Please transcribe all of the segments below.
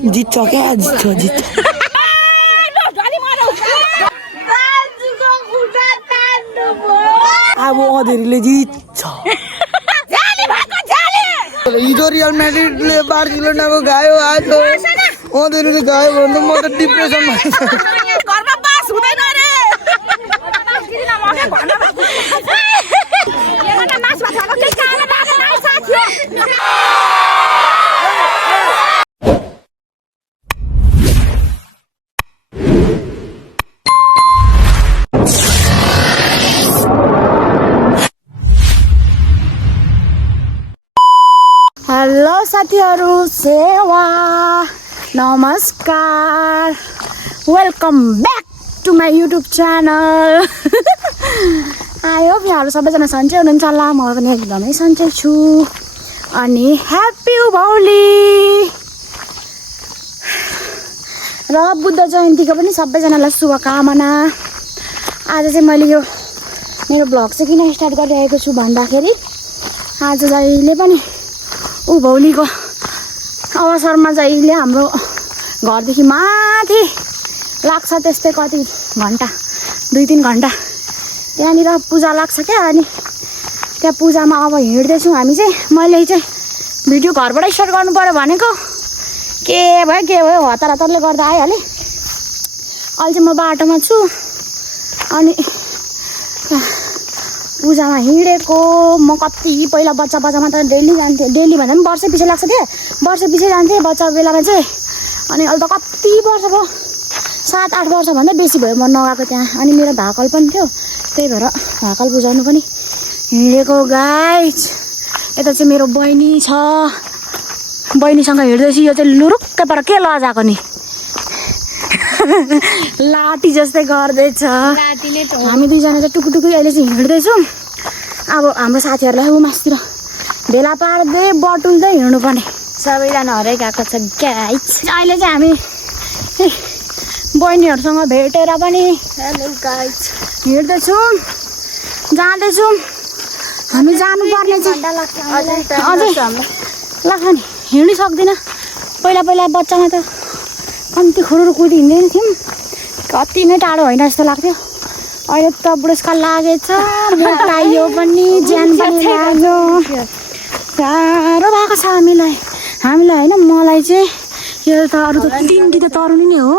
जित्छ क्या जित्छ अब अधेरीले जित्छ हिजो रियल म्याड्रिडले बार्सिलोनाको गायो आज अधेरीले गायो भने त म त डिप्रेसनमा हेलो साथीहरु सेवा नमस्कार welcome back to my YouTube channel आयो यहाँहरू सबैजना सन्चै हुनुहुन्छ होला म पनि एकदमै सन्चै छु अनि ह्याप्पी भौली र बुद्ध जयन्तीको पनि सबैजनालाई शुभकामना आज चाहिँ मैले यो मेरो भ्लग चाहिँ किन स्टार्ट गरिरहेको छु भन्दाखेरि आज जहिले पनि भौलीको अवसरमा जहिले हाम्रो घरदेखि माथि लाग्छ त्यस्तै कति घन्टा 2-3 घन्टा त्यहाँनिर पूजा लाग्छ क्या अनि त्यहाँ पूजामा अब हिँड्दैछौँ हामी चाहिँ मैले चाहिँ भिडियो घरबाट स्टार्ट गर्नु पर्यो भनेको के भयो हतार हतारले गर्दा आइहालेँ अहिले चाहिँ म बाटोमा छु अनि पूजामा हिँडेको म कति पहिला बच्चामा त डेली जान्थेँ डेली भन्दा पनि वर्षै पछि लाग्छ क्या वर्ष पछि जान्थेँ बच्चा बेलामा चाहिँ अनि अहिले त कति वर्ष भयो 7-8 वर्षभन्दा बेसी भयो म नगएको त्यहाँ अनि मेरो भाकल पनि थियो त्यही भएर भाकल बुझाउनु पनि हिँडेको गाइस यता चाहिँ मेरो बहिनी छ बहिनीसँग हिँड्दैछु यो चाहिँ लुरुक्कै पर के लजाएको नि लाठी जस्तै गर्दैछ हामी दुईजना चाहिँ टुकुटुकुरी अहिले चाहिँ हिँड्दैछौँ अब हाम्रो साथीहरूलाई उमासतिर भेला पार्दै बटुल्दै हिँड्नुपर्ने सबैजना हराइ गएको छ गाइस अहिले चाहिँ हामी बहिनीहरूसँग भेटेर पनि हिँड्दैछौँ जाँदैछौँ हामी जानुपर्ने चाहिँ अझै लाग्छ नि हिँड्नै सक्दिनँ पहिला बच्चामा त कम्ती खुरुरु कुदी हिँड्दैन थियौँ कति नै टाढो होइन जस्तो लाग्थ्यो अहिले त बुढेसकाल लागेछ मोटाइयो पनि ज्यान पनि लाग्यो साह्रो भएको छ हामीलाई होइन मलाई चाहिँ यो त अरू त तिनटी त तरुनी नै हो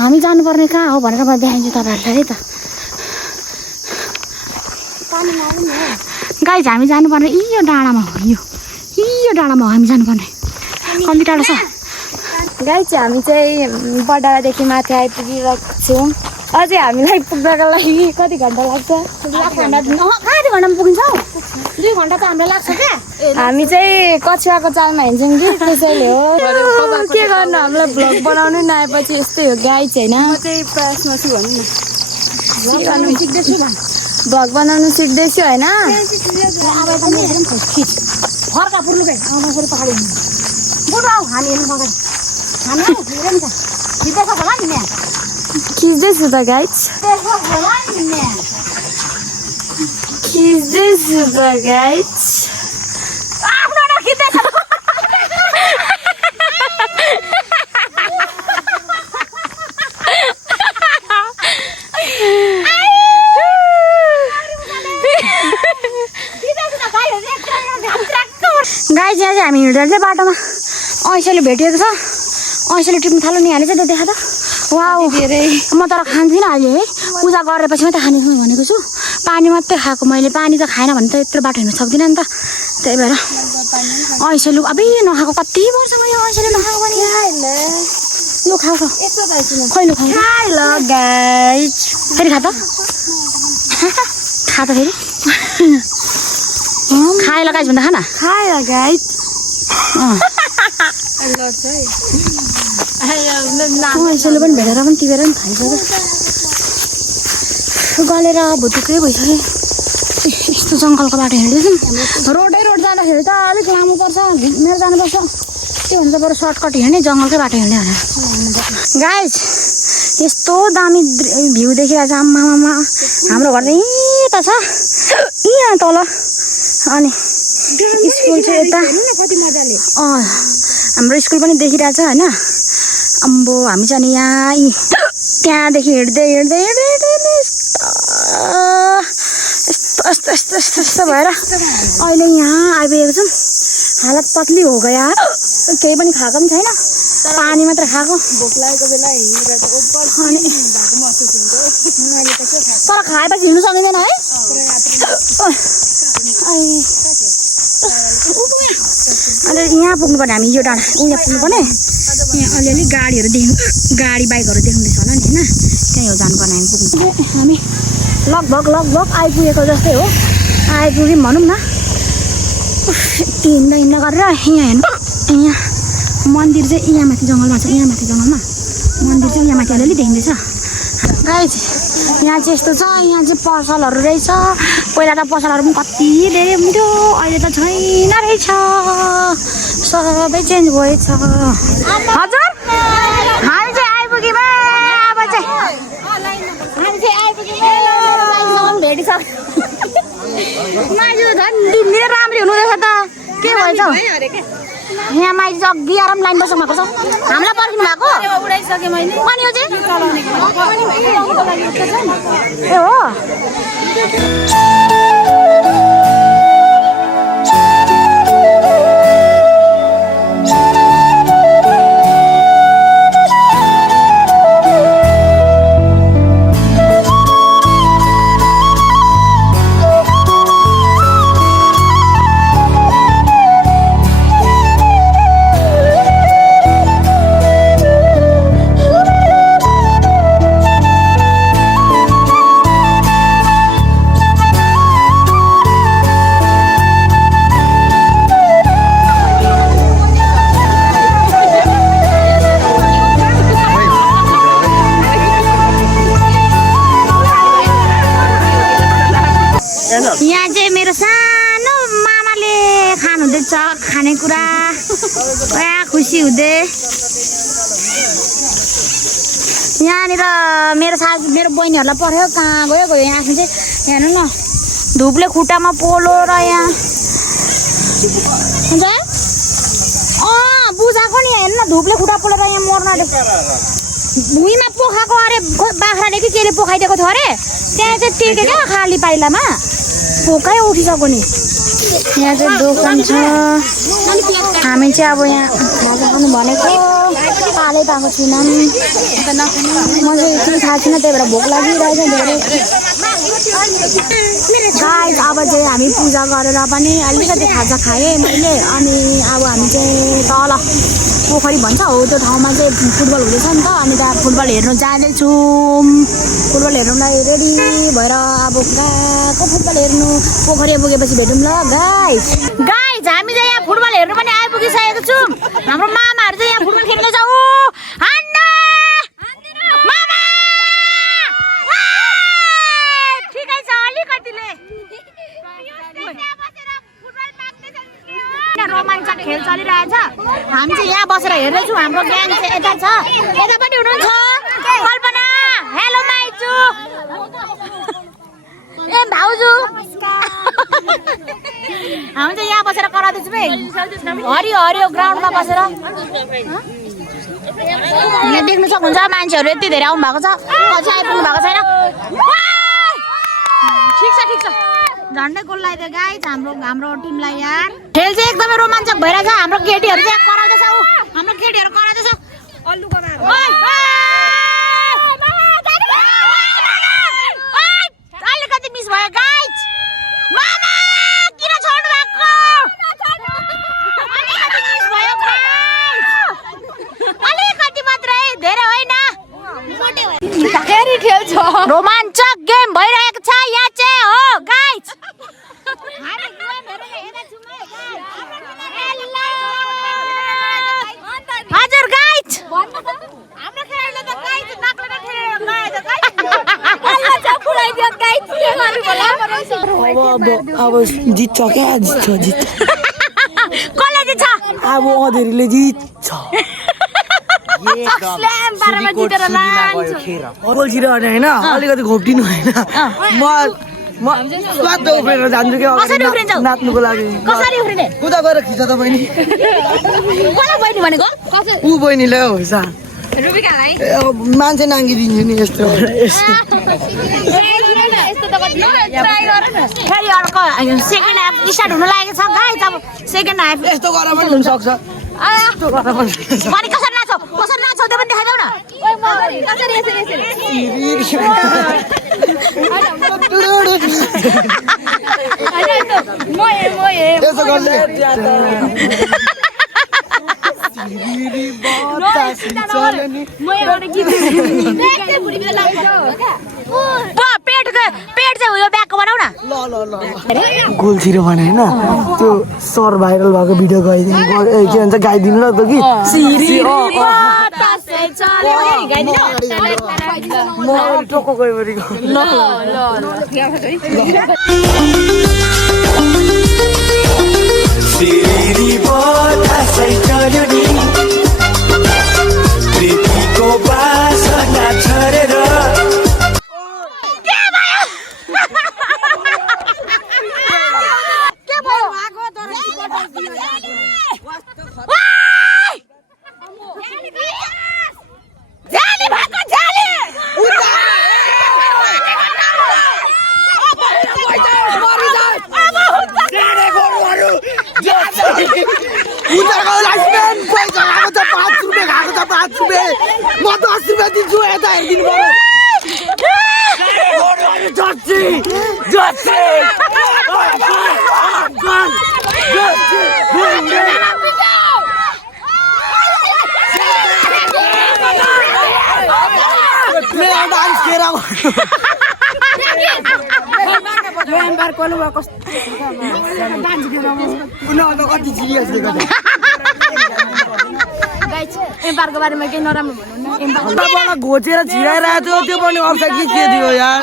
हामी जानुपर्ने कहाँ हो भनेर म देखाइदिन्छु तपाईँहरूलाई है त गाइस हामी जानुपर्ने यो डाँडामा हो यो डाँडामा हो हामी जानुपर्ने कति टाढो छ गाइस हामी चाहिँ बडादेखि माथि आइपुगिरहेको छौँ अझै हामीलाई पुग्नको लागि कति घन्टा लाग्छ कति घन्टामा पुगिन्छ 2 घन्टा त हामीलाई लाग्छ क्या हामी चाहिँ कछुवाको चालमा हिँड्छौँ कि त्यसैले हो के गर्नु हामीलाई भ्लग बनाउनु नआएपछि यस्तै हो गाइस होइन म चाहिँ प्रयासमा छु भन्नु भ्लग बनाउनु सिक्दैछु होइन खिच्दैछु त गाइस गाइस यहाँ चाहिँ हामी हिँड्दा चाहिँ बाटोमा ऐसेले भेटिएको छ ऐसेले टिप्नु थाल्नु नि हालेछ त्यो देखा त वाउ म तर खान्दिनँ अहिले है पूजा गरेपछि मात्रै खाने भनेको छु पानी मात्रै खाएको मैले पानी त खाएन भने त यत्रो बाटो हिँड्नु सक्दिनँ नि त त्यही भएर ऐसेलु अबे नखाएको कति वर्ष भयो ऐसेले नखाएको पनि लु खाऊ खै लु खाऊ ल गाइस फेरि खा त फेरि खाएर गाइस भन्दा खाना खाएर गाइस ऐसेलु पनि भेटेर पनि टिपेर पनि खाइसक्यो गलेर भुतुकै भइसक्यो यस्तो जङ्गलको बाटो हिँड्दैछौँ रोड जाँदाखेरि त अलिक लामो पर्छ मेरो जानुपर्छ त्यो भन्दा बरु सर्टकट हिँड्ने जङ्गलकै बाटो हिँड्ने भनेर गाइस यस्तो दामी भ्यू देखिरहेको छ आम्मामा हाम्रो घर चाहिँ यता छ यहाँ तल अनि स्कुल चाहिँ यता हाम्रो स्कुल पनि देखिरहेछ होइन अम्बो हामी चाहिँ यहाँ त्यहाँदेखि हिँड्दै हिँड्दै हिँड्दै हिँड्दै यस्तो भएर अहिले यहाँ आइपुगेको छौँ हालत पतली हो गयो केही पनि खाएको पनि छैन पानी मात्र खाएको भोक लागेको बेला तर खाएपछि हिँड्नु सकिँदैन है अन्त यहाँ पुग्नुपर्ने हामी यो डाँडा उहाँ पुग्नुपर्ने यहाँ अलिअलि गाडीहरू गाडी बाइकहरू देख्दैछ होला नि होइन त्यहीँ हो जानुपर्ने हामी पुग्नु हामी लगभग आइपुगेको जस्तै हो आइपुग्यौँ भनौँ न हिँड्दा गरेर यहाँ हेर्नु यहाँ मन्दिर चाहिँ यहाँ माथि जङ्गलमा छ यहाँ माथि जङ्गलमा मन्दिर चाहिँ यहाँ माथि अलिअलि देखिँदैछ गाइस यहाँ चाहिँ यस्तो छ यहाँ चाहिँ पसलहरू रहेछ पहिला त पसलहरू पनि कति धेरै हुन्थ्यो अहिले त छैन रहेछ सबै चेन्ज भएछ हजुर हामी चाहिँ आइपुग्यौँ अब चाहिँ हामी चाहिँ आइपुग्यौँ भेटिसक्यो माइजू झन् दिनदिनै राम्रै हुनुहुँदैछ त के भएछ यहाँ माइजू चाहिँ अघि आराम लाइन बस्नु भएको छ हामीलाई पर्खिनु भएको उडाइसकेँ मैले अनि यो चाहिँ ए हो यहाँ चाहिँ मेरो सानो मामाले खानुहुँदैछ खानेकुरा पुरा खुसी हुँदै यहाँनिर मेरो बहिनीहरूलाई पठायो कहाँ गयो यहाँ चाहिँ हेर्नु न धुपले खुट्टामा पोलो र यहाँ हुन्छ बुझाएको नि हेर्नु न धुपले खुट्टा पोलेर यहाँ मर्न भुइँमा पोखाएको अरे बाख्राले कि केले पोखाइदिएको थियो अरे त्यहाँ चाहिँ टेके क्या खाली पाइलामा पोकै उठिसक्यो नि यहाँ चाहिँ दोकान छ हामी चाहिँ अब यहाँ खाजा खानु भनेको पालै पाएको छुइनँ म चाहिँ केही थाहा छैन त्यही भएर भोक लागिरहेछ धेरै गाइस अब चाहिँ हामी पूजा गरेर पनि अलिकति खाजा खाएँ मैले अनि अब हामी चाहिँ तल पोखरी भन्छ हो त्यो ठाउँमा चाहिँ फुटबल हुँदैछ नि त अनि त्यहाँ फुटबल हेर्नु जाँदैछौँ फुटबल हेर्नुलाई रेडी भएर अब गएको फुटबल हेर्नु पोखरी पुगेपछि भेटौँ ल गाइस हामी चाहिँ यहाँ फुटबल हेर्नु पनि आइपुगिसकेको छौँ हाम्रो मामाहरू चाहिँ यहाँ फुटबल खेल्न जाऊ ठिकै छ अलिकतिले रोमाञ्चक खेल चलिरहेछ हामी चाहिँ यहाँ बसेर हेर्दैछौँ हाम्रो ग्याङ चाहिँ यता छ यता पनि हुनुहुन्छ कल्पना हेलो माइजू ए भाउजू हामी चाहिँ यहाँ बसेर कराउँदैछौँ है हरियो ग्राउन्डमा बसेर यहाँ देख्नु सक्नुहुन्छ मान्छेहरू यति धेरै आउनु भएको छ अझै आइपुग्नु भएको छैन ठिक छ झन्डै गोल लगाइदियो गाइस हाम्रो टिमलाई यार खेल चाहिँ एकदमै रोमाञ्चक भइरहेछ हाम्रो केटीहरू चाहिँ कराउँदैछ हाम्रो केटीहरू कराउँदैछ अलिकति मिस भयो गाइस मामा किन छोड्नु भएको अलिकति मात्रै धेरै होइन रोमाञ्चक गेम भइरहेको छ यहाँ चाहिँ हो गाइस हजुर गाइस हाम्रो खेलाडीले त गाइस नाक्लोले खेलेर गयो त गाइस अल्ला चाहिँ फुलाइदियो गाइस के गर्नु होला अब जित्छ क्या जित्छ कसले जित्छ अब अधेरीले जित्छ स्ल्याम पारेर जितेर लान्छ गोल छिरेर होइन अलिकति घोप्टिनु होइन म म स्वाद उफ्रेर जान्छु कि कसरी उफ्रिन्छौ? नाच्नुको लागि कसरी उफ्रिने कुदा गएर खिच त बहिनी कसलाई बहिनी भनेको ऊ बहिनीले हो सा रुबिकालाई मान्छे नाङ्गिदिन्छु नि यस्तो ट्राई गर न फेरि अर्को सेकेन्ड हाफ स्टार्ट हुन लागेको छ गाइस अब सेकेन्ड हाफ यस्तो गरेर पनि हुनसक्छ यस्तो गरेर पनि अनि कसरी नाच्छौ त्यो पनि देखाइदेऊ न कसरी यसरी यसो गर्छ पेट चाहिँ उयो ब्यागको बनाऊ न गोलछिरो भने होइन त्यो सर भाइरल भएको भिडियो गइदिनु के भन्छ गाइदिनु ल त कि म टोको गइबरीको सिरी बतासै चल्यो नि प्रीतिको बासना छरेर उनीहरूको लाइफस्प्यान पैसा खाएको छ 5 रुपियाँ खाएको छ 5 रुपियाँ म 10 रुपियाँ दिन्छु यता हेरिदिनु पर्यो जर्सी जर्सी मेरो डान्स केरा कति सिरियसले गर्दा एम्पायरको बारेमा केही नराम्रो भन्नु न घोचेर छिराइरहेको थियो त्यो पनि अर्थ के दियो यार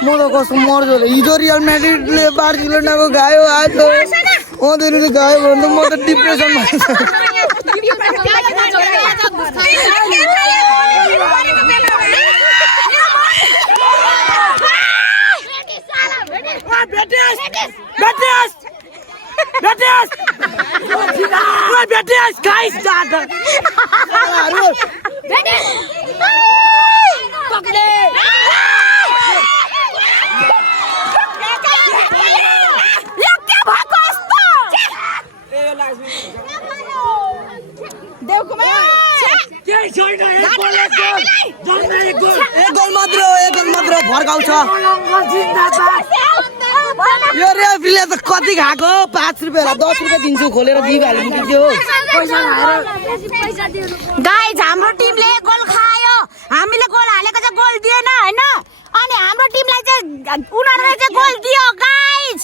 म त कसो मर्छु हिजो रियल म्याड्रिडले बार्सिलोनाको गायो आज उनीहरूले गायो भने त म त डिप्रेसनमा एक गोल मात्र फर्काउँछ यो रेफ्रीले त कति खाएको 5 रुपियाँ 10 रुपियाँ दिन्छु खोलेर दिइहाल्नु कि के हो गाइस हाम्रो टिमले गोल खायो हामीले गोल हालेको चाहिँ गोल दिएन हैन अनि हाम्रो टिमलाई चाहिँ उनीहरुले चाहिँ गोल दियो गाइस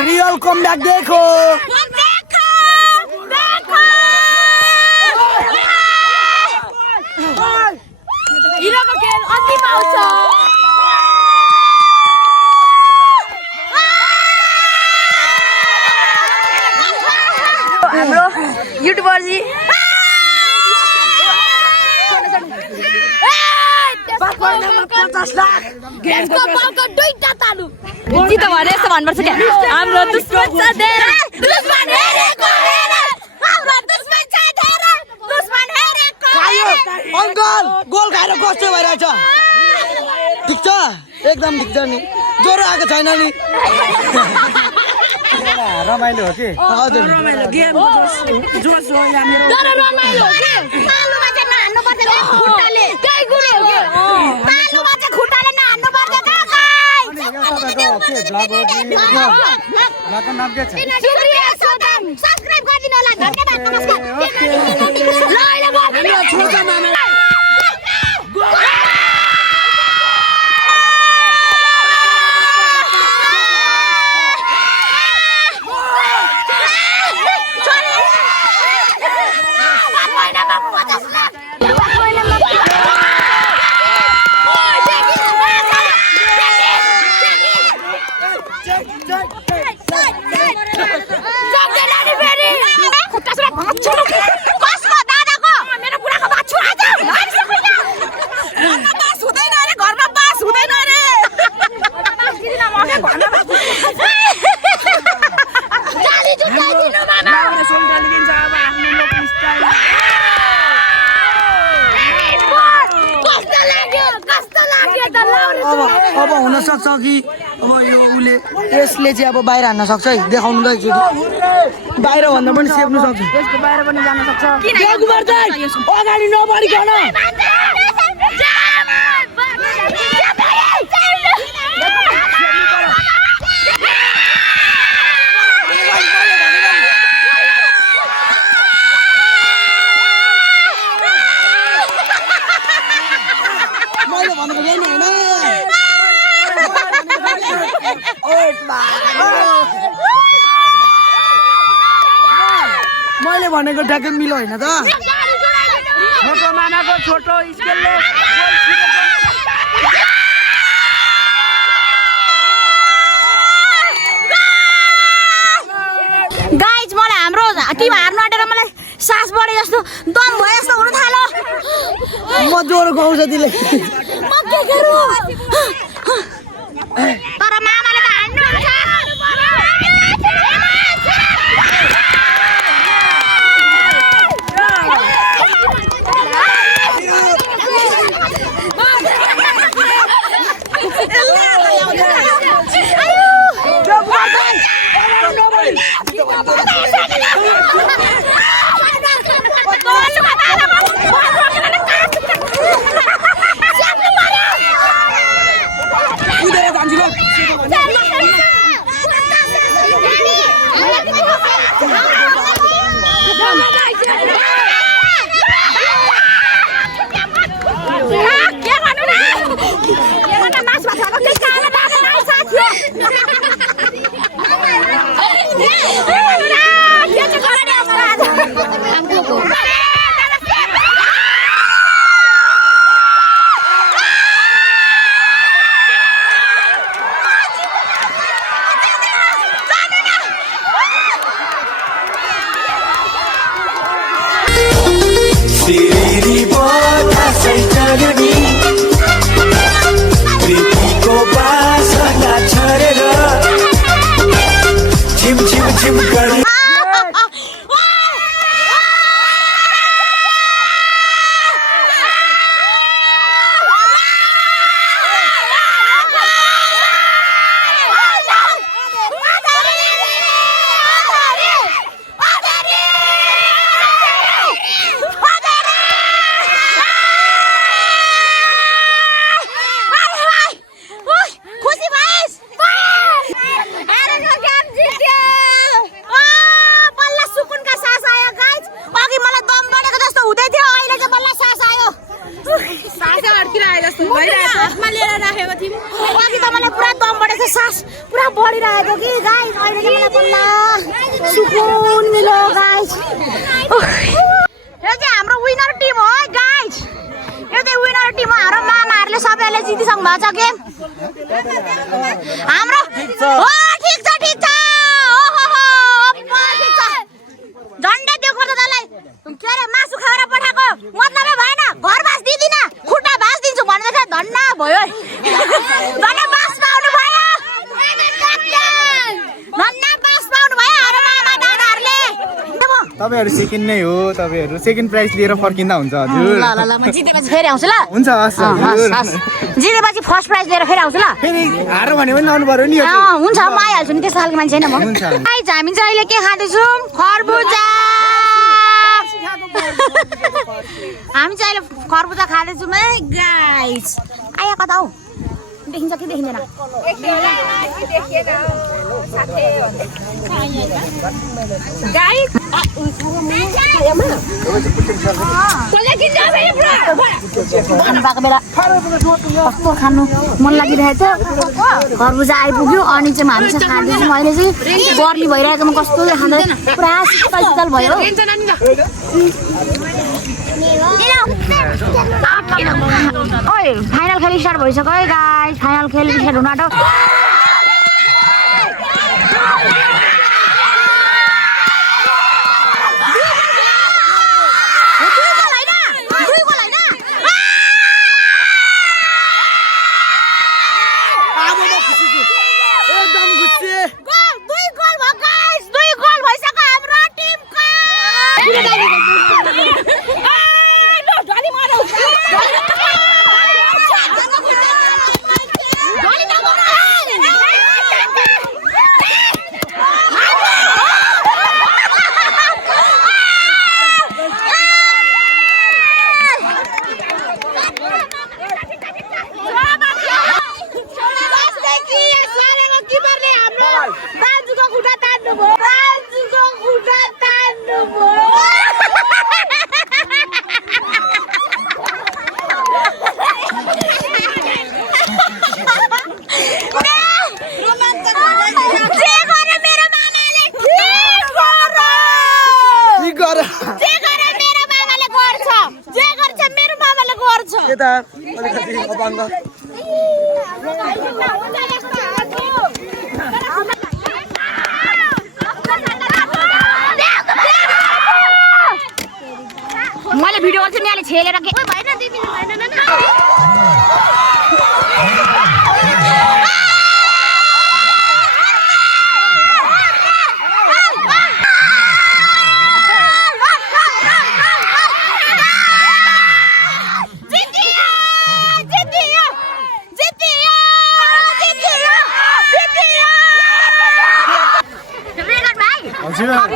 रियल कमब्याक देखो हिरोको खेल अन्तिम आउँछ हाम्रो युट्युबर जी जित भने यस्तो भन्नुपर्छ क्या हाम्रो दुश्मन छ धेरै अंकल गोल खाएर कस्तो भइरहेछ ठिक छ एकदम ठिक छ नि ज्वरो आएको छैन नि रमाइलो हो कि हजुर रमाइलो गेम जोस हो यहाँ मेरो रमाइलो हो कि तालुमा चाहिँ नहान्नु पर्छ खुट्टाले त्यही गुरे हो कि तालुमा चाहिँ खुट्टाले नहान्नु पर्छ के ब्लग हो कि ब्लगको नाम के छ सब्स्क्राइब गरिदिनु होला अब हुन सक्छ कि अब यो उसले यसले चाहिँ अब बाहिर हान्न सक्छ है देखाउनु त एकचोटि बाहिर भन्दा पनि सेप्नु सक्छ यसको बाहिर पनि जान सक्छ अगाडि नबढिकन मैले भनेको ट्याक्कै मिलो होइन त छोटो मानाको छोटो स्केलले गाइज मलाई हाम्रो टिम हार्नु आँटेर मलाई सास बढे जस्तो दम भयो जस्तो हुन थाल्यो म ज्वरो खुवाउँछ तिले म के गरौँ तर मामाले त हान्नुहुन्छ सिरी बतासै चढ्ने प्रीतिको बासना छरेर झिम झिम झिम गरी पुरा बढिरहेको कि गाइस अहिले चाहिँ मलाई बल्ल सुकुन मिल्यो गाइस यो चाहिँ हाम्रो विनर टिम हो है गाइस यो चाहिँ विनर टिम हो हाम्रो मामाहरूले सबैले जितिसक्नु भएको छ गेम हाम्रो हो ठीक छ ओहो ठिक छ झन्डै त्यो गर्दा तँलाई के अरे मासु खाएर पठाएको मतलबै भएन घर बास दिदिन खुट्टा बास दिन्छु भनेर धन्ना भयो धन्ना बास पाउनु भयो धन्ना बास पाउनु भयो हाम्रो मामा दादाहरूले तपाईहरु सेकेन्ड नै हो तपाईहरु सेकेन्ड प्राइज लिएर फर्किँदा हुन्छ हजुर ल म जितेपछि फेरि आउँछु ल हुन्छ हस् हजुर जितेपछि फर्स्ट प्राइज लिएर फेरि आउँछु ल फेरि हारो भने पनि आउनु पर्यो नि हुन्छ म आइहाल्छु नि त्यस्तो खालको मान्छे हैन म गाइस हामी चाहिँ अहिले के खाँदैछौँ खरबुजा हामी चाहिँ अहिले खरबुजा खाँदैछौँ है गाइस आया कता हौ देखिन्छ कि देखिँदैन पाएको बेला कस्तो खानु मन लागिरहेको थियो खरबुजा आइपुग्यो अनि चाहिँ हामी चाहिँ खाँदैछौँ अहिले चाहिँ गर्मी भइरहेकोमा कस्तो खाँदा पुरा शीतल शीतल भयो ओइ फाइनल खेल स्टार्ट भइसक्यो है गाइस फाइनल खेल स्टार्ट हुन आँट्यो मैले भिडियो गर्छु नि अहिले छेलेर के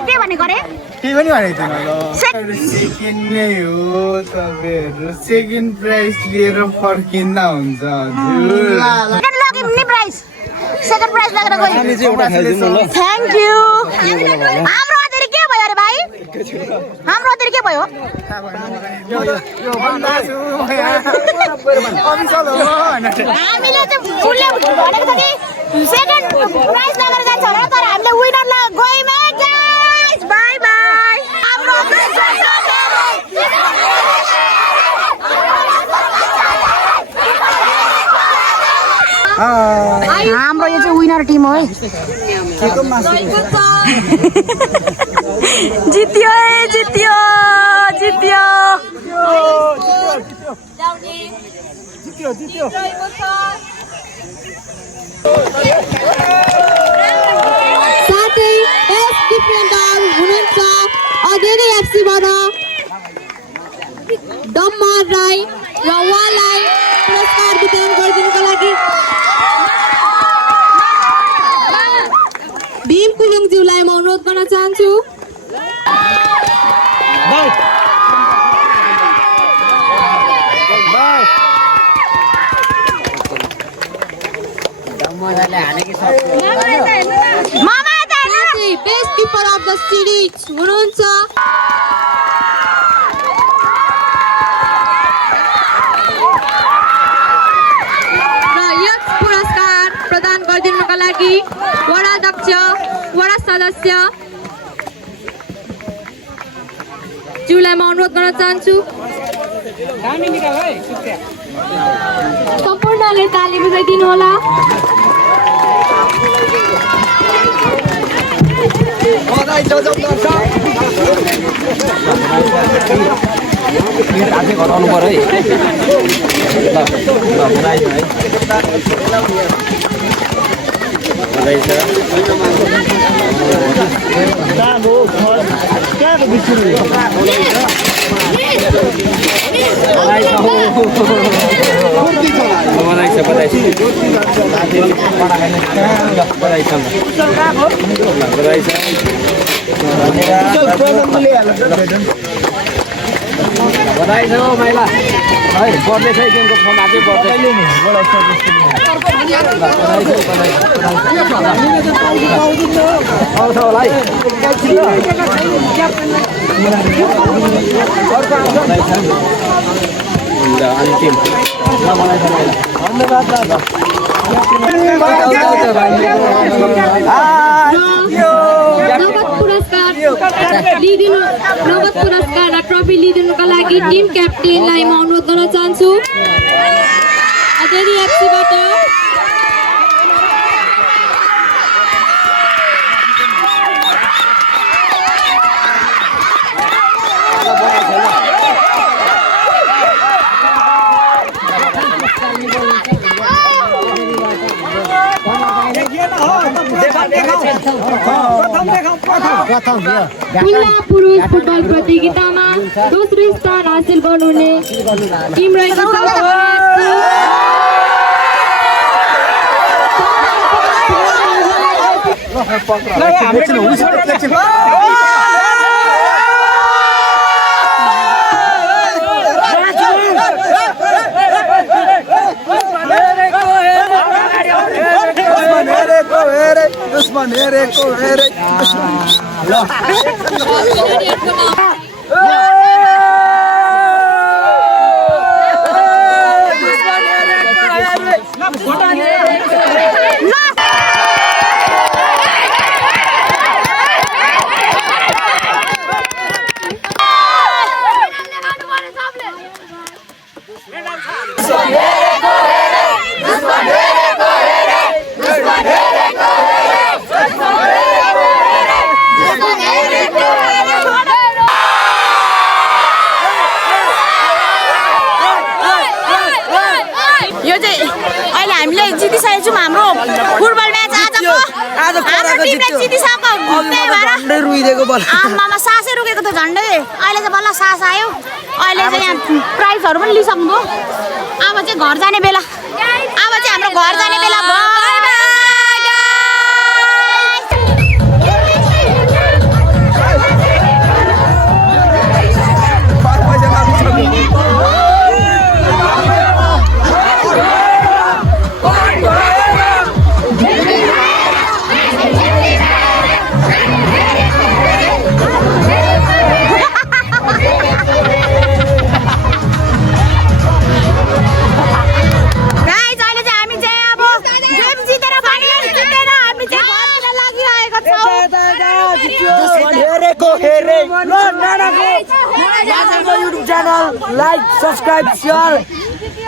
के भने गरे केही पनि भनेको थिएन ल सेकेन्ड नै हो तपाईँहरू सेकेन्ड प्राइज लिएर फर्किँदा हुन्छ हजुर सेकेन्ड प्राइज लगेर गयो थ्याङ्क यू हाम्रो अतिरि के भयो अरे भाइ हाम्रो अतिरि के भयो हामीले चाहिँ फुलले भनेको छ कि सेकेन्ड प्राइज लगेर जान्छ होला तर हामीले विनरलाई गयौँ गाइस बाइ बाइ हाम्रो यो चाहिँ विनर टिम हो है जित्यो है जित्यो जित्यो साथै बेस्ट डिफेन्डर हुनुहुन्छ अधेरी एफसीबाट दम्मर राई र उहाँलाई पुरस्कार वितरण गरिदिनुको लागि भीम कुलुङज्यूलाई म अनुरोध गर्न चाहन्छु best keeper of the series हुनुहुन्छ र यस पुरस्कार प्रदान गरिदिनुका लागि वडा अध्यक्ष वडा सदस्य ज्यूलाई म अनुरोध गर्न चाहन्छु सम्पूर्णले ताली बजाइदिनु होला घटाउनु पर्यो बधाई छ महिला नगद पुरस्कार र ट्रफी लिइदिनुका लागि टिम क्याप्टेनलाई म अनुरोध गर्न चाहन्छु। अजेरी एफसीबाट खुल्ला पुरुष फुटबल प्रतियोगितामा दोस्रो स्थान हासिल गर्नुहुने टिम रहेको छ दुश्मन हेरेको हेरे जितिसकेको छौँ। हाम्रो फुटबल म्याच आजको टिमले जितिसक्यो। आमामा सासै रुकेको थियो झन्डै। अहिले चाहिँ बल्ल सास आयो। अहिले चाहिँ यहाँ प्राइजहरू पनि लिइसक्नुभयो। अब चाहिँ घर जाने बेला। अब चाहिँ हाम्रो घर जाने बेला भयो। YouTube channel like subscribe share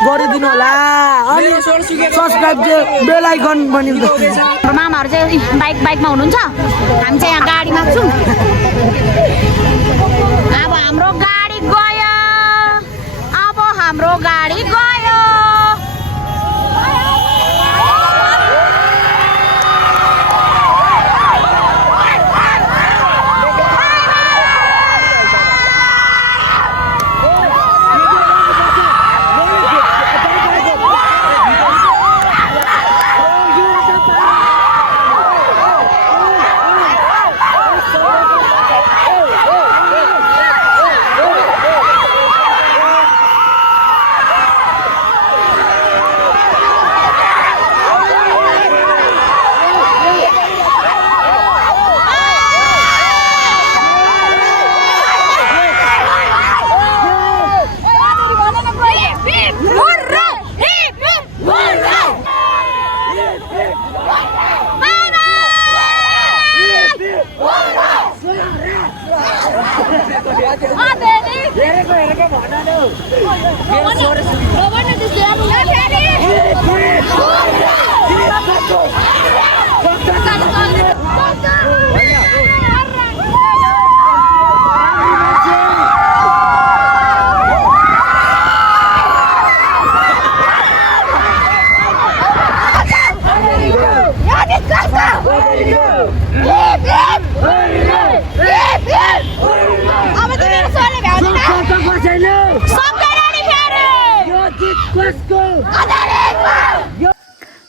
गरिदिनु होला अनि सब्सक्राइब चाहिँ बेल आइकन पनि मामाहरू चाहिँ बाइकमा हुनुहुन्छ। हामी चाहिँ यहाँ गाडीमा छौँ। अब हाम्रो गाडी गयो। अब हाम्रो गाडी गयो।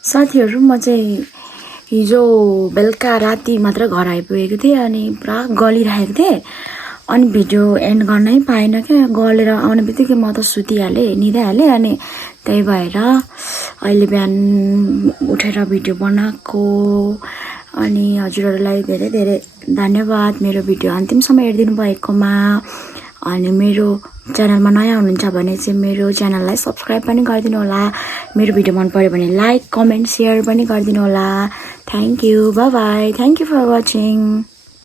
साथीहरू म चाहिँ हिजो बेलुका राति मात्र घर आइपुगेको थिएँ अनि पुरा गलिरहेको थिएँ अनि भिडियो एन्ड गर्नै पाएन क्या गलेर आउने बित्तिकै म त सुतिहालेँ निदाइहालेँ अनि त्यही भएर अहिले बिहान उठेर भिडियो बनाएको अनि हजुरहरूलाई धेरै धेरै धन्यवाद मेरो भिडियो अन्तिमसम्म हेरिदिनु भएकोमा अनि मेरो च्यानलमा नयाँ हुनुहुन्छ भने चाहिँ मेरो च्यानललाई सब्सक्राइब पनि गरिदिनु होला मेरो भिडियो मन पर्यो भने लाइक कमेन्ट सेयर पनि गरिदिनु होला thank you bye bye thank you for watching